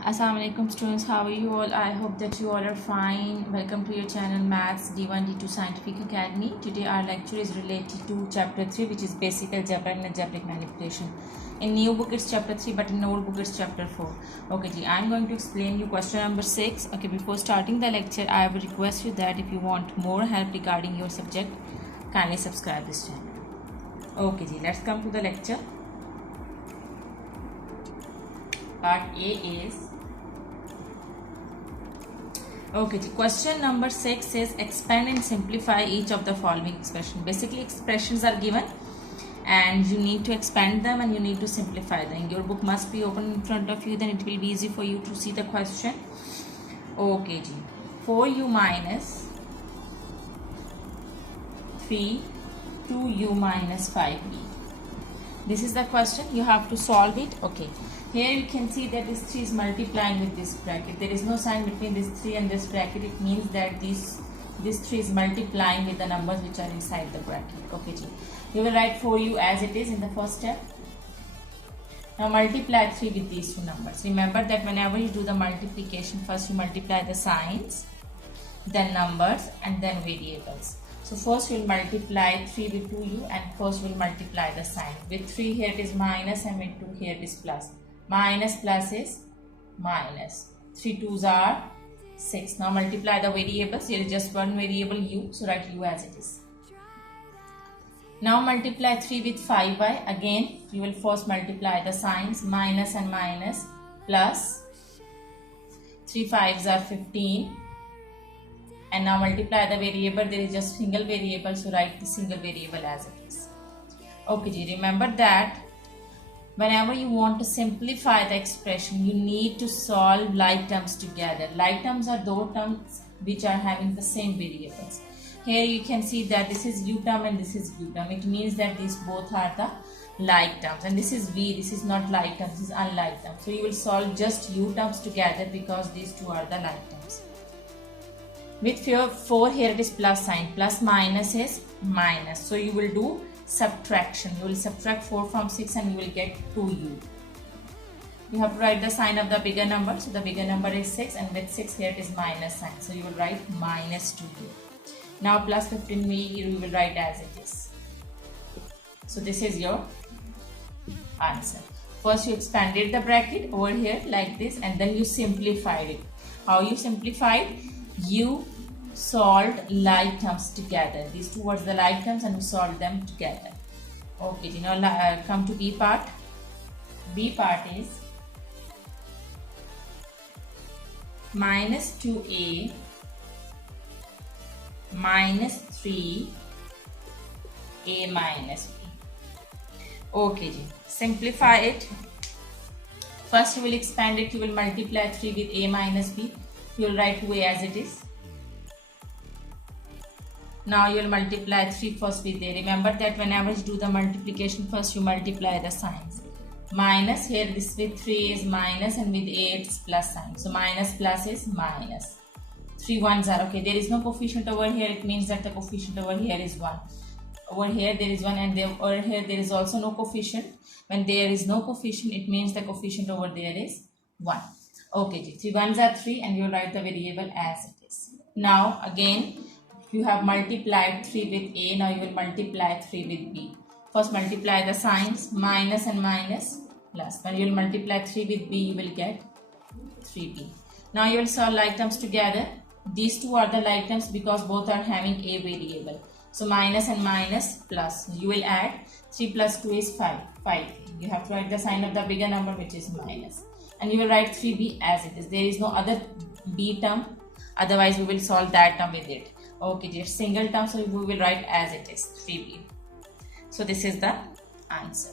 Assalamualaikum students, how are you all? I hope that you all are fine. Welcome to your channel Maths D1 D2 Scientific Academy. Today our lecture is related to chapter 3, which is Basic Algebra and Algebraic Manipulation. In new book it's chapter 3, but in old book it's chapter 4. Okay ji, I'm going to explain you question number 6. Okay, before starting the lecture, I would request you that if you want more help regarding your subject, kindly subscribe this channel. Okay ji, let's come to the lecture. Part A is okay. Question number 6 says expand and simplify each of the following expressions. Basically, expressions are given and you need to expand them and you need to simplify them. Your book must be open in front of you, then it will be easy for you to see the question. Okay, 4u minus 3 2u minus 5b. This is the question. You have to solve it. Okay. Here you can see that this 3 is multiplying with this bracket. There is no sign between this 3 and this bracket. It means that this 3 is multiplying with the numbers which are inside the bracket. Okay, you will write 4u as it is in the first step. Now multiply 3 with these two numbers. Remember that whenever you do the multiplication, first you multiply the signs, then numbers, and then variables. So first we will multiply 3 with 2u and first we will multiply the sign. With 3 here it is minus and with 2 here it is plus. Minus plus is minus. 3 2s are 6. Now multiply the variables. Here is just one variable u. So write u as it is. Now multiply 3 with 5y. Again you will first multiply the signs. Minus and minus plus. 3 5s are 15. And now multiply the variable. There is just single variable. So write the single variable as it is. Okay, remember that whenever you want to simplify the expression, you need to solve like terms together. Like terms are those terms which are having the same variables. Here you can see that this is u term and this is v term. It means that these both are the like terms. And this is v, this is not like terms, this is unlike terms. So you will solve just u terms together because these two are the like terms. With 4 here it is plus sign. Plus minus is minus. So you will do subtraction. You will subtract 4 from 6 and you will get 2u. You have to write the sign of the bigger number. So the bigger number is 6 and with 6 here it is minus sign. So you will write minus 2u. Now plus 15v you will write as it is. So this is your answer. First you expanded the bracket over here like this and then you simplified it. How you simplified? You solved like terms together. These two were the like terms and we solved them together. Okay, now come to B part. B part is minus 2a minus 3a minus b. Okay, simplify it. First you will expand it. You will multiply 3 with a minus b. You will write 2a as it is. Now you will multiply 3 first with a. Remember that whenever you do the multiplication, first you multiply the signs. Minus, here this with 3 is minus and with a it's plus sign. So minus plus is minus. 3 1s are okay. There is no coefficient over here. It means that the coefficient over here is 1. Over here there is 1 and over here there is also no coefficient. When there is no coefficient, it means the coefficient over there is 1. Okay, 3 1s are 3 and you will write the variable as it is. Now again, you have multiplied 3 with a, now you will multiply 3 with b. First multiply the signs, minus and minus plus. When you will multiply 3 with b, you will get 3b. Now you will solve like terms together. These two are the like terms because both are having a variable. So minus and minus plus. You will add 3 plus 2 is 5. 5. You have to write the sign of the bigger number which is minus. And you will write 3b as it is. There is no other b term. Otherwise we will solve that term with it. Okay, just single term, so we will write as it is 3b. So this is the answer.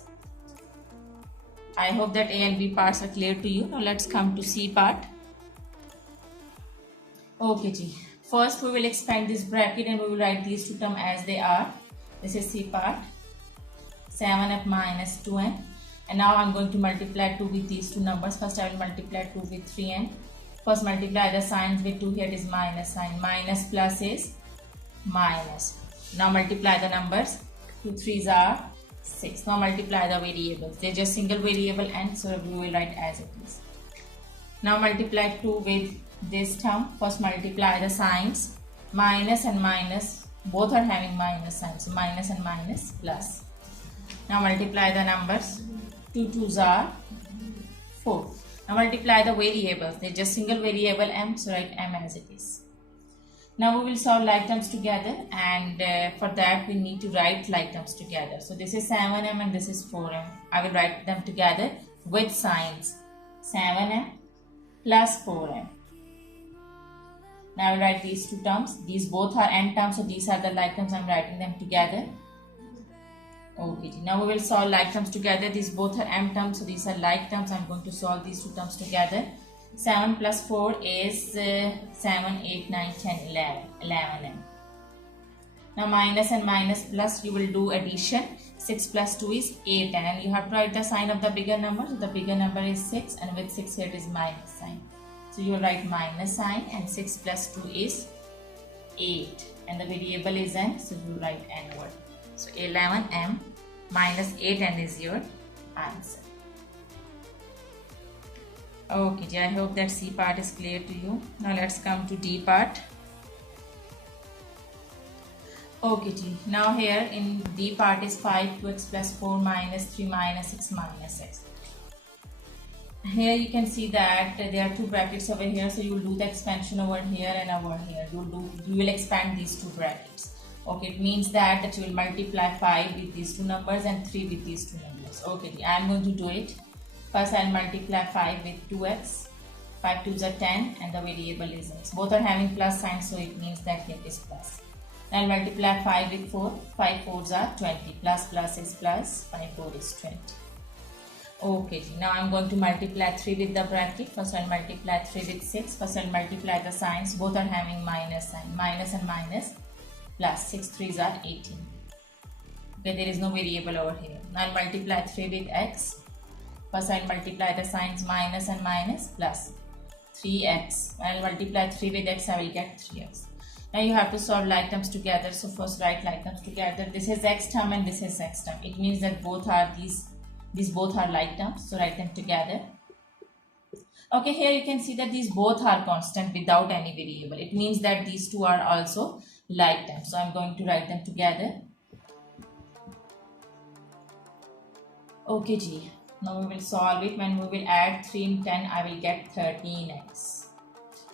I hope that A and B parts are clear to you. Now let's come to C part. Okay, first we will expand this bracket and we will write these two terms as they are. This is C part. 7f minus 2n. And now I'm going to multiply 2 with these two numbers. First I will multiply 2 with 3n. First multiply the signs with 2. Here it is minus sign. Minus plus is minus. Now multiply the numbers. 2 3s are 6. Now multiply the variables. They're just single variable and so we will write as it is. Now multiply 2 with this term. First multiply the signs. Minus and minus, both are having minus signs. So minus and minus plus. Now multiply the numbers. 2 2s are 4. Now multiply the variables. They are just single variable m, so write m as it is. Now we will solve like terms together, and for that we need to write like terms together. So this is 7m and this is 4m. I will write them together with signs. 7m plus 4m. Now I will write these two terms. These both are n terms, so these are the like terms. I am writing them together. Okay, now we will solve like terms together. These both are m terms, so these are like terms. I am going to solve these two terms together. 7 plus 4 is 7, 8, 9, 10, 11m. Now minus and minus plus, you will do addition. 6 plus 2 is 8, and you have to write the sign of the bigger number. So the bigger number is 6, and with 6 here it is minus sign. So you will write minus sign, and 6 plus 2 is 8, and the variable is n, so you will write n word. So 11m minus 8n is your answer. Okay, I hope that C part is clear to you. Now let's come to D part. Okay, now here in D part is 5 2x plus 4 minus 3 minus 6 minus x. Here you can see that there are two brackets over here, so you will do the expansion over here and over here. You will expand these two brackets. Okay, it means that you will multiply 5 with these two numbers and 3 with these two numbers. Okay, I am going to do it. First I will multiply 5 with 2x. 5 2s are 10, and the variable is x. Both are having plus sign, so it means that here is plus. Now I will multiply 5 with 4. 5 4s are 20. Plus plus is plus. 5 4 is 20. Okay, now I am going to multiply 3 with the bracket. First I will multiply 3 with 6. First I will multiply the signs. Both are having minus sign. Minus and minus plus. 6 3s are 18. Okay, there is no variable over here. Now I will multiply 3 with x. First I will multiply the signs minus and minus plus 3x. When I will multiply 3 with x, I will get 3x. Now you have to solve like terms together. So first write like terms together. This is x term and this is x term. It means that both are these both are like terms. So write them together. Okay, here you can see that these both are constant without any variable. It means that these two are also like terms. So I am going to write them together. Okay, now we will solve it. When we will add 3 and 10, I will get 13x.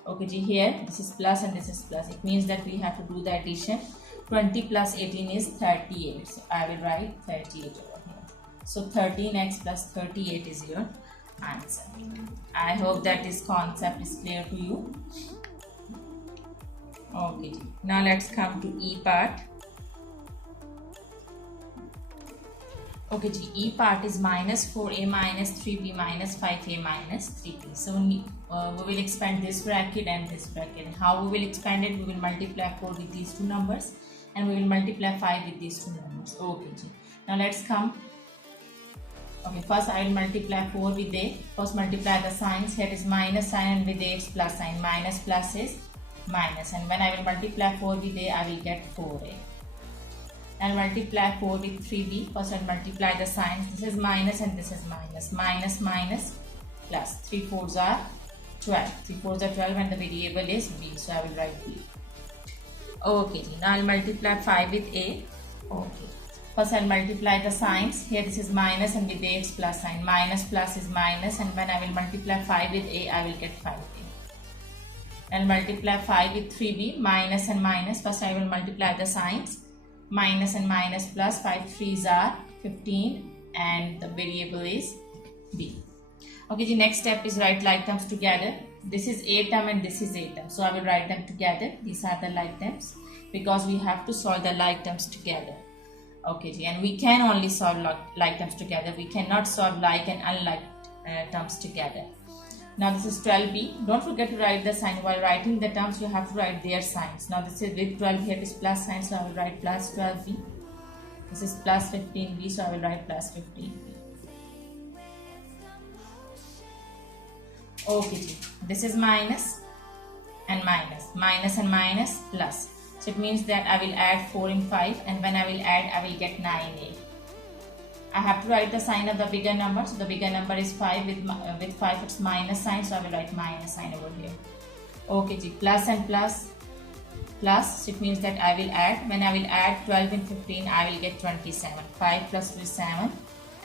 Okay, here this is plus and this is plus. It means that we have to do the addition. 20 plus 18 is 38. So I will write 38 over here. So 13x plus 38 is your answer. I hope that this concept is clear to you. Okay, now let's come to E part. Okay, E part is minus 4a minus 3b minus 5a minus 3b. So we will expand this bracket and this bracket. How we will expand it? We will multiply 4 with these two numbers, and we will multiply 5 with these two numbers. Okay, now let's come. Okay, first I will multiply 4 with a. First multiply the signs. Here is minus sign, and with a it's plus sign. Minus plus is minus, and when I will multiply 4 with a, I will get 4a. And multiply 4 with 3b. First I will multiply the signs. This is minus and this is minus. Minus minus plus. 3 4s are 12. 3 4s are 12, and the variable is b. So I will write b. Okay, now I will multiply 5 with a. Okay. First I will multiply the signs. Here this is minus, and with a it's plus sign. Minus plus is minus, and when I will multiply 5 with a, I will get 5a. And multiply 5 with 3b. Minus and minus. First I will multiply the signs. Minus and minus plus. 5 3s are 15, and the variable is b. Okay, the next step is write like terms together. This is a term and this is a term. So I will write them together. These are the like terms, because we have to solve the like terms together. Okay, and we can only solve like terms together. We cannot solve like and unlike terms together. Now this is 12b. Don't forget to write the sign. While writing the terms, you have to write their signs. Now this is with 12, here is plus sign, so I will write plus 12b. This is plus 15b, so I will write plus 15b. Okay, this is minus and minus. Minus and minus plus. So it means that I will add 4 and 5, and when I will add, I will get 9a. I have to write the sign of the bigger number. So the bigger number is 5. With 5 it's minus sign, so I will write minus sign over here. Okay ji, plus and plus. Plus, it means that I will add. When I will add 12 and 15, I will get 27. 5 plus 2 is 7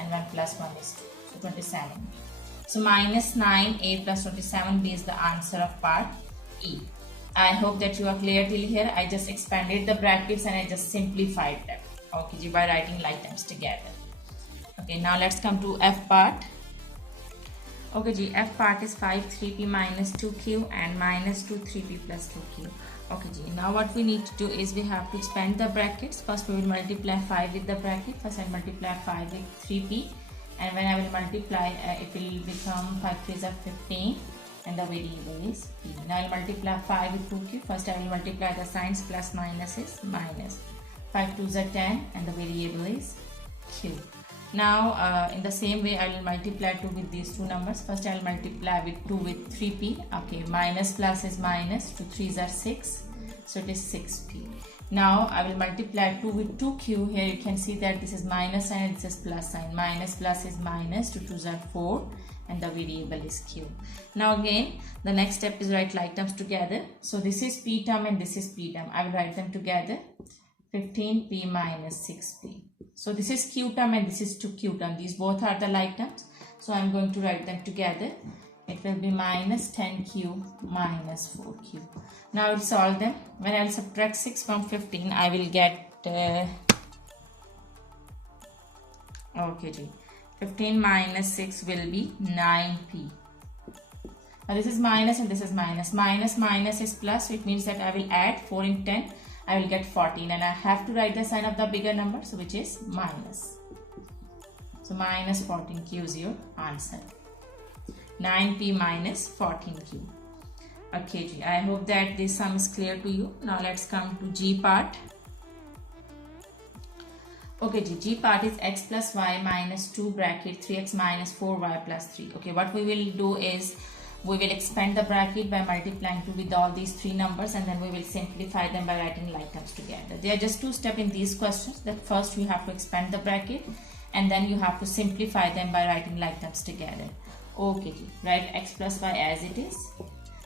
and 1 plus 1 is 2. So 27. So minus 9a plus 27b is the answer of part E. I hope that you are clear till here. I just expanded the brackets and I just simplified them. Okay ji, by writing like terms together. Okay, now let's come to F part. Okay ji, F part is 5 3p minus 2q and minus 2 3p plus 2q. Okay ji, now what we need to do is we have to expand the brackets. First we will multiply 5 with the bracket. First I will multiply 5 with 3p, and when I will multiply it will become 5 3s are 15 and the variable is p. Now I will multiply 5 with 2q. First I will multiply the signs, plus minus is minus. 5 2s are 10 and the variable is q. Now in the same way I will multiply 2 with these two numbers. First I will multiply with 2 with 3p. Okay, minus plus is minus, 2 3s are 6, so it is 6p. Now I will multiply 2 with 2q. Here you can see that this is minus sign and this is plus sign. Minus plus is minus, 2 2s are 4 and the variable is q. Now again the next step is write like terms together. So this is p term and this is p term. I will write them together. 15p minus 6p. So this is q term and this is 2q term. These both are the like terms. So I am going to write them together. It will be minus 10q minus 4q. Now I will solve them. When I will subtract 6 from 15, I will get okay ji, 15 minus 6 will be 9p. Now this is minus and this is minus. Minus minus is plus, so it means that I will add 4 in 10. I will get 14 and I have to write the sign of the bigger number, so which is minus. So minus 14q is your answer. 9p minus 14q. Okay ji, I hope that this sum is clear to you. Now let's come to G part. Okay ji, G part is x plus y minus 2 bracket 3x minus 4y plus 3. Okay, what we will do is we will expand the bracket by multiplying 2 with all these three numbers, and then we will simplify them by writing like terms together. There are just two steps in these questions. That first you have to expand the bracket and then you have to simplify them by writing like terms together. Okay, write x plus y as it is.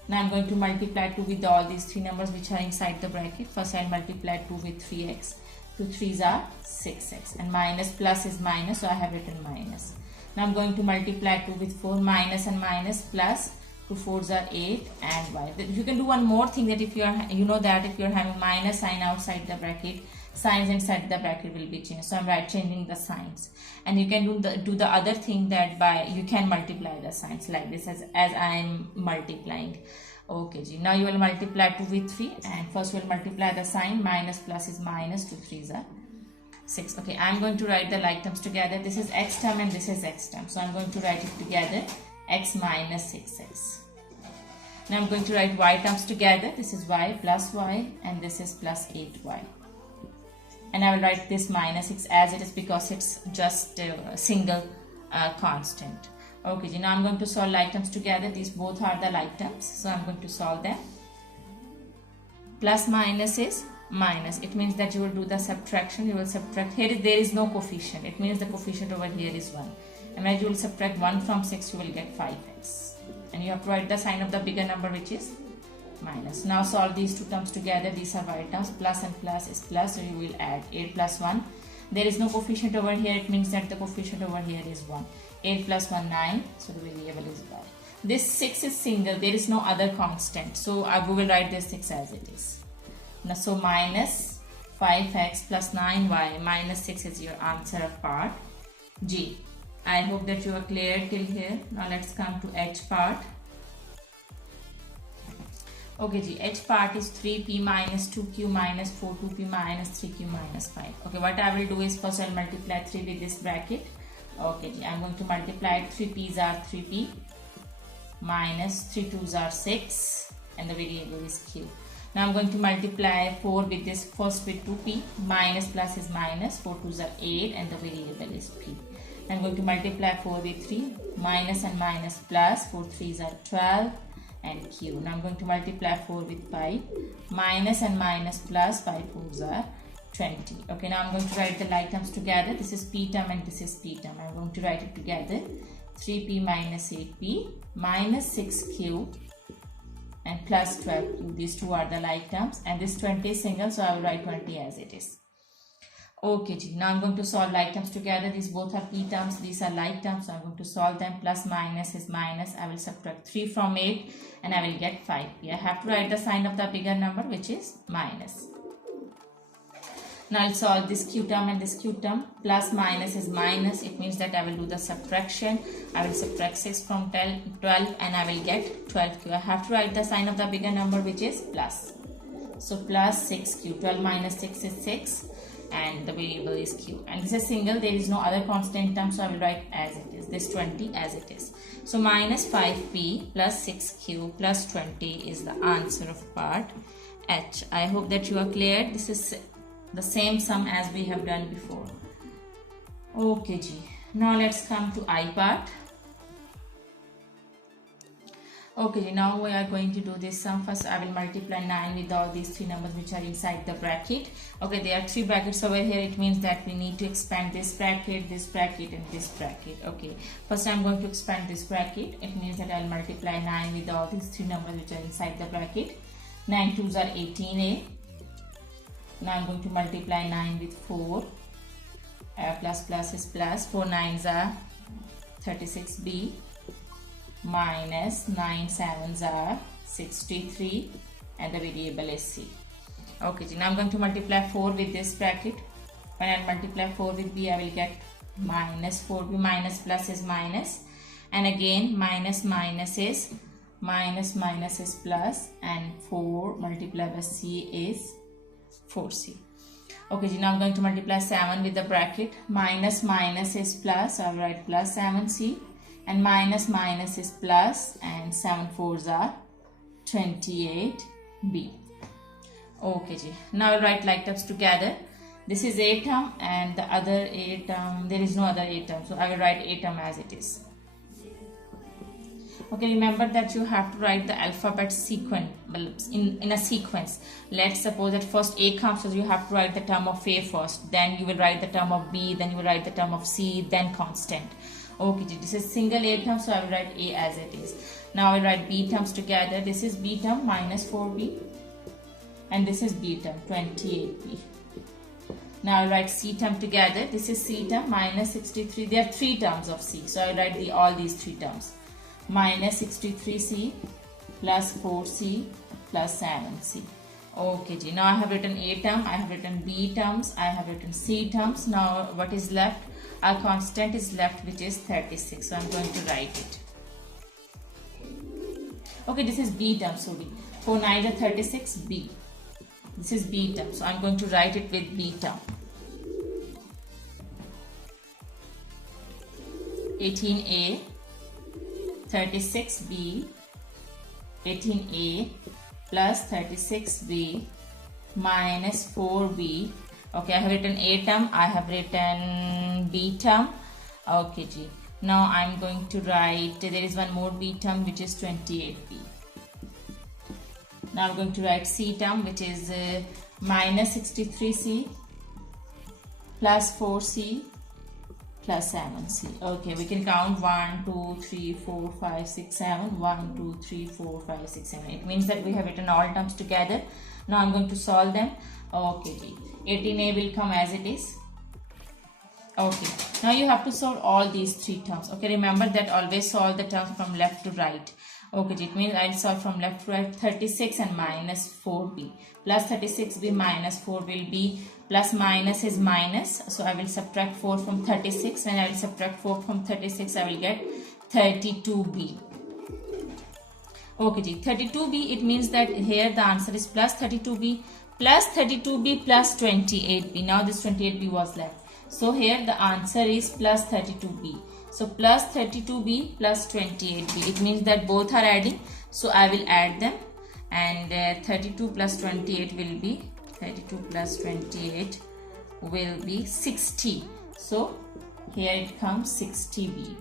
Now I am going to multiply 2 with all these three numbers which are inside the bracket. First I will multiply 2 with 3x. 2 3s are 6x and minus plus is minus, so I have written minus. Now I am going to multiply 2 with 4, minus and minus, plus 2 4s are 8 and y. You can do one more thing, that if you are, you know that if you are having minus sign outside the bracket, signs inside the bracket will be changed. So I'm changing the signs, and you can do the other thing, that by you can multiply the signs like this as I am multiplying. Okay ji, now you will multiply 2 with 3, and first we will multiply the sign. Minus plus is minus, 2 3s are 6. Okay, I'm going to write the like terms together. This is x term and this is x term, so I'm going to write it together. X minus 6x. Now I'm going to write y terms together. This is y plus y and this is plus 8y. And I will write this minus 6 as it is because it's just a single constant. Okay, now I'm going to solve like terms together. These both are the like terms, so I'm going to solve them. Plus minus is minus. It means that you will do the subtraction. You will subtract. Here there is no coefficient. It means the coefficient over here is 1. And when you will subtract 1 from 6, you will get 5x. And you have to write the sign of the bigger number, which is minus. Now solve these two terms together. These are y terms. Plus and plus is plus, so you will add 8 plus 1. There is no coefficient over here. It means that the coefficient over here is 1. 8 plus 1, 9. So the variable is y. This 6 is single. There is no other constant. So we will write this 6 as it is. Now, so minus 5x plus 9y minus 6 is your answer of part G. I hope that you are clear till here. Now let's come to H part. Okay ji, H part is 3p minus 2q minus 4 2p minus 3q minus 5. Okay, what I will do is first I will multiply 3 with this bracket. Okay ji, I am going to multiply it. 3p's are 3p minus 3 2's are 6 and the variable is q. Now I am going to multiply 4 with this, first with 2p, minus plus is minus, 4 2's are 8 and the variable is p. I am going to multiply 4 with 3, minus and minus plus, 4 3's are 12 and q. Now I am going to multiply 4 with 5, minus and minus plus, 5 4's are 20. Okay, now I'm going to write the like terms together. This is p term and this is p term. I'm going to write it together. 3p minus 8p minus 6q and plus 12q. These two are the like terms, and this 20 is single, so I will write 20 as it is. Okay, now I'm going to solve like terms together. These both are p terms, these are like terms, so I'm going to solve them. Plus minus is minus. I will subtract 3 from 8 and I will get 5p. I have to write the sign of the bigger number, which is minus. Now I'll solve this q term and this q term. Plus minus is minus. It means that I will do the subtraction. I will subtract 6 from 12 and I will get 12q. I have to write the sign of the bigger number, which is plus. So plus 6q. 12 minus 6 is 6. And the variable is q, and this is single, there is no other constant term, so I will write as it is, this 20 as it is. So minus 5p plus 6q plus 20 is the answer of part H. I hope that you are clear. This is the same sum as we have done before. Okay G. Now let's come to I part. Okay, now we are going to do this sum. First I will multiply 9 with all these three numbers which are inside the bracket. Okay, there are three brackets over here. It means that we need to expand this bracket, and this bracket. Okay, first I am going to expand this bracket. It means that I will multiply 9 with all these three numbers which are inside the bracket. 9 2s are 18a. Now I am going to multiply 9 with 4. Plus is plus. 4 9s are 36b. Minus 9 7s are 63 and the variable is c. Okay, now I'm going to multiply 4 with this bracket. When I multiply 4 with b, I will get minus 4b. Minus plus is minus, and again minus is plus, and 4 multiplied by c is 4c. Okay, now I'm going to multiply 7 with the bracket. Minus is plus, so I will write plus 7c. And minus is plus, and 7 4s are 28b. Okay G. Now I'll write like terms together. This is a term and the other a term, there is no other a term, so I will write a term as it is. Okay, remember that you have to write the alphabet sequence in a sequence. Let's suppose that first a comes, so you have to write the term of a first, then you will write the term of b, then you will write the term of c, then constant. Okay, this is single a term, so I will write a as it is. Now I will write b terms together. This is b term minus 4b, and this is b term 28b. Now I will write c term together. This is c term minus 63. There are three terms of c, so I will write all these three terms. Minus 63c plus 4c plus 7c. Okay G. Now I have written a term, I have written b terms, I have written c terms. Now what is left? A constant is left, which is 36. So I am going to write it. Okay, this is b term, sorry. 4 9 are 36, b. This is b term, so I am going to write it with b term. 18a, 36b, 18a plus 36b minus 4b. Okay, I have written a term, I have written b term. Okay G. Now I am going to write, there is one more b term which is 28b. Now I am going to write c term, which is minus 63c plus 4c plus 7c. Okay, we can count 1, 2, 3, 4, 5, 6, 7. 1, 2, 3, 4, 5, 6, 7. It means that we have written all terms together. Now I am going to solve them. Okay G. 18a will come as it is. Okay, now you have to solve all these three terms. Okay, remember that always solve the terms from left to right. Okay, it means I'll solve from left to right. 36 and minus 4b plus 36b minus 4 will be plus minus is minus, so I will subtract 4 from 36. When I will subtract 4 from 36, I will get 32b. Okay, 32b, it means that here the answer is plus 32b plus 32b plus 28b. Now this 28b was left. So here the answer is plus 32b. So plus 32b plus 28b. It means that both are adding. So I will add them, and 32 plus 28 will be 32 plus 28 will be 60. So here it comes 60b.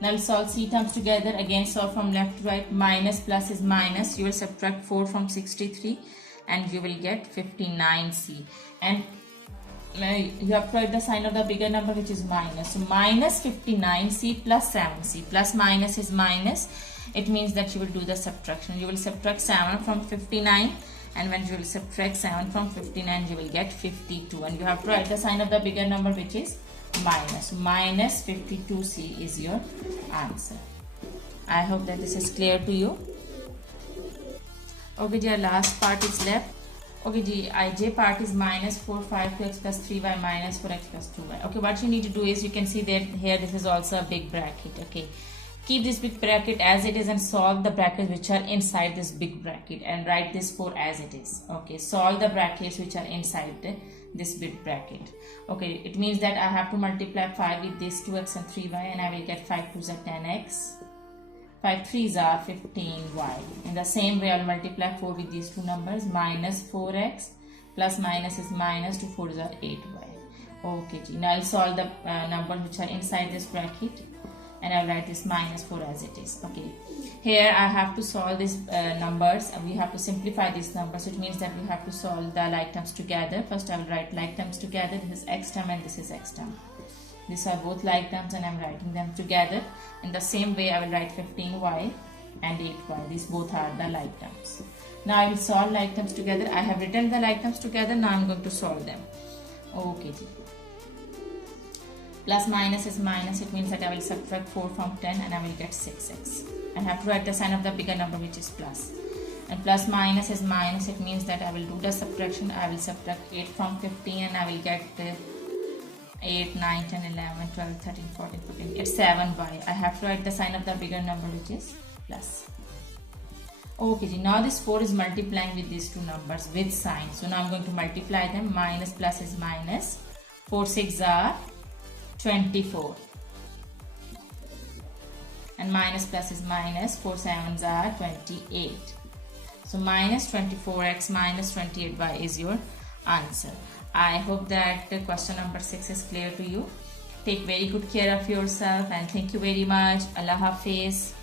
Now we'll solve c terms together. Again solve from left to right. Minus plus is minus. You will subtract 4 from 63 and you will get 59c. And you have to write the sign of the bigger number, which is minus. So minus 59c plus 7c. Plus minus is minus. It means that you will do the subtraction. You will subtract 7 from 59, and when you will subtract 7 from 59, you will get 52. And you have to write the sign of the bigger number, which is minus. Minus 52c is your answer. I hope that this is clear to you. Okay, the last part is left. Okay, the ij part is minus 4 5x plus 3y minus 4x plus 2y. Okay, what you need to do is, you can see that here this is also a big bracket. Okay, keep this big bracket as it is and solve the brackets which are inside this big bracket, and write this 4 as it is. Okay, solve the brackets which are inside this big bracket. Okay, it means that I have to multiply 5 with this 2x and 3y, and I will get 5 2s are 10x. 5 3s are 15y. In the same way, I will multiply 4 with these two numbers. Minus 4x plus minus is minus, 2 4s are 8y. Okay, now I will solve the numbers which are inside this bracket, and I will write this minus 4 as it is. Okay, here I have to solve these numbers, and we have to simplify these numbers. It means that we have to solve the like terms together. First, I will write like terms together. This is x term and this is x term. These are both like terms, and I am writing them together. In the same way, I will write 15y and 8y. These both are the like terms. Now I will solve like terms together. I have written the like terms together. Now I am going to solve them. Okay. Plus minus is minus. It means that I will subtract 4 from 10, and I will get 6x. I have to write the sign of the bigger number, which is plus. And plus minus is minus. It means that I will do the subtraction. I will subtract 8 from 15, and I will get 8, 9, 10, 11, 12, 13, 14, 15. It's 7y. I have to write the sign of the bigger number, which is plus. Okay, now this 4 is multiplying with these two numbers with sign. So now I'm going to multiply them. Minus plus is minus. 4 6 are 24. And minus plus is minus. 4 7s are 28. So minus 24x minus 28y is your answer. I hope that question number 6 is clear to you. Take very good care of yourself, and thank you very much. Allah Hafiz.